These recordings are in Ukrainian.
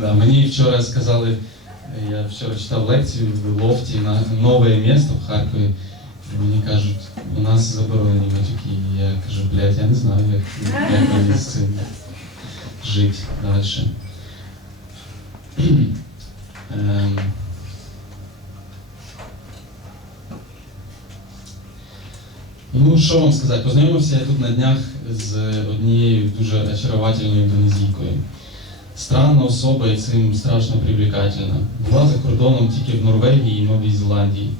Да, мені вчора сказали, я вчора читав лекцію в лофті на нове місто в Харкові. Мені кажуть, у нас заборонені матюки. Я кажу, блядь, я не знаю, як, як мені з цим жити далі. Ну, що вам сказати? Познайомився я тут на днях з однією дуже очаровательною індонезійкою. Странна особа і цим страшно привлекательна. Була за кордоном тільки в Норвегії і Новій Зеландії.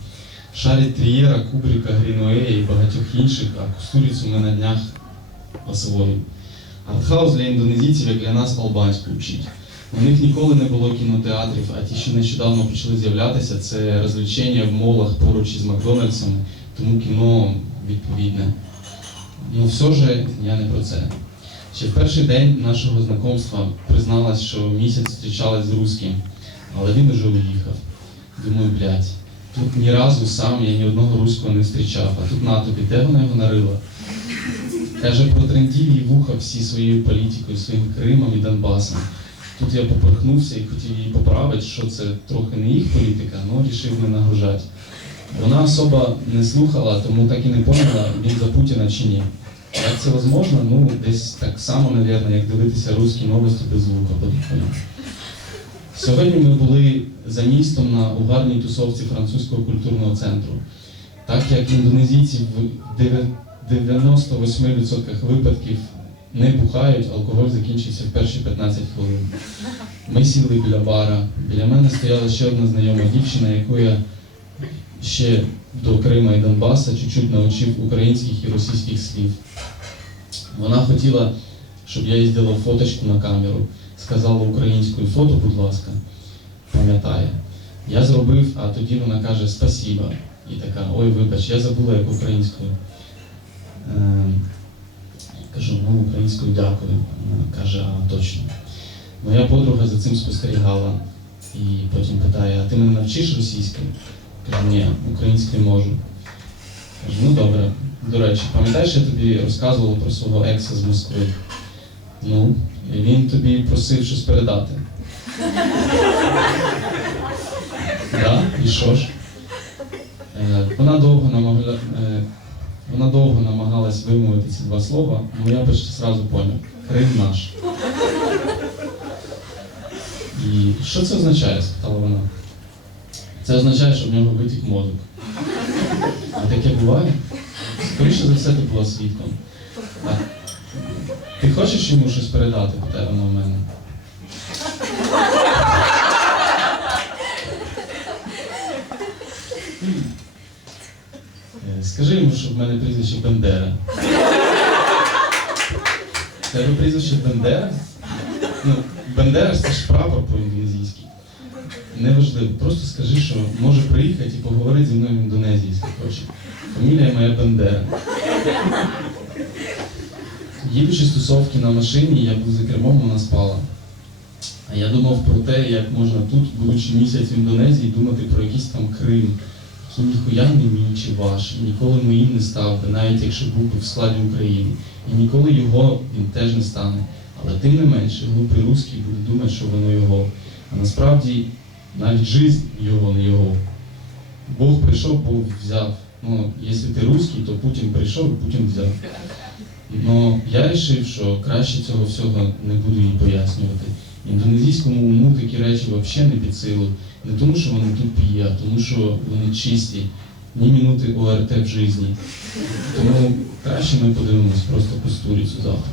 Шарить Трієра, Кубріка, Грінуея і багатьох інших, а кустурицю ми на днях освоїв. Артхаус для індонезійців, як для нас, албанську вчить. У них ніколи не було кінотеатрів, а ті, що нещодавно почали з'являтися, це розвлечення в молах поруч із Макдональдсами, тому кіно відповідне. Ну все ж я не про це. Ще в перший день нашого знайомства призналась, що місяць зустрічалась з русським, але він уже уїхав. Думаю, блядь, тут ні разу сам я ні одного руського не зустрічав, а тут на тобі, де вона його нарила? Каже, протрендів її вуха всі своєю політикою, своїм Кримом і Донбасом. Тут я поперхнувся і хотів її поправити, що це трохи не їх політика, але рішив не нагружати. Вона особа не слухала, тому так і не поняла, він за Путіна чи ні. Як це можливо? Ну, десь так само, мабуть, як дивитися русські новості без звука. подумаю. Сьогодні ми були за містом на угарній тусовці французького культурного центру. Так як індонезійці в 98% випадків не бухають, алкоголь закінчився в перші 15 хвилин. Ми сіли біля бара. Біля мене стояла ще одна знайома дівчина, яку я ще до Крима і Донбаса чуть-чуть навчив українських і російських слів. Вона хотіла, щоб я їй зробив фоточку на камеру. Сказала українською фото, будь ласка, пам'ятає. Я зробив, а тоді вона каже спасіба. І така, ой, вибач, я забула як українською. Ем, кажу, ну українською дякую. Вона каже, а точно. Моя подруга за цим спостерігала і потім питає, а ти мене навчиш російською? Кажу, ні, українською можу. Кажу, ну добре. До речі, пам'ятаєш, я тобі розказувала про свого екса з Москви? Ну, і він тобі просив щось передати. Да? І що ж? Е, Вона довго намагала, е, вона довго намагалась вимовити ці два слова, але я почти сразу поняв. Крим наш. І що це означає? спитала вона. Це означає, що в нього витік мозок. А таке буває? Скоріше за все, ти була свідком. А ти хочеш йому щось передати, питає вона в мене? Е, Скажи йому, що в мене прізвище Бендера. Тебе прізвище Бендера? Ну, Бендера це ж прапор по-індонезійськи. Неважливо, просто скажи, що може приїхати і поговорити зі мною в Індонезії, якщо хоче. Фамілія моя Бендера. Їдучи з тусовки на машині, я був за кермом, вона спала. А я думав про те, як можна тут, будучи місяць в Індонезії, думати про якийсь там Крим, який ніхуя не мій чи ваш, і ніколи моїм не став би, навіть якщо був би в складі України. І ніколи його він теж не стане. Але тим не менше, глупий русський буде думати, що воно його. А насправді навіть жизнь його не його. Бог прийшов, Бог взяв. Ну, якщо ти русський, то Путін прийшов і Путін взяв. Ну, я вирішив, що краще цього всього не буду їй пояснювати. Індонезійському уму такі речі взагалі не під силу. Не тому, що вони тупі, а тому, що вони чисті, ні минути ОРТ в житті. Тому краще ми подивимось просто кустурицю завтра.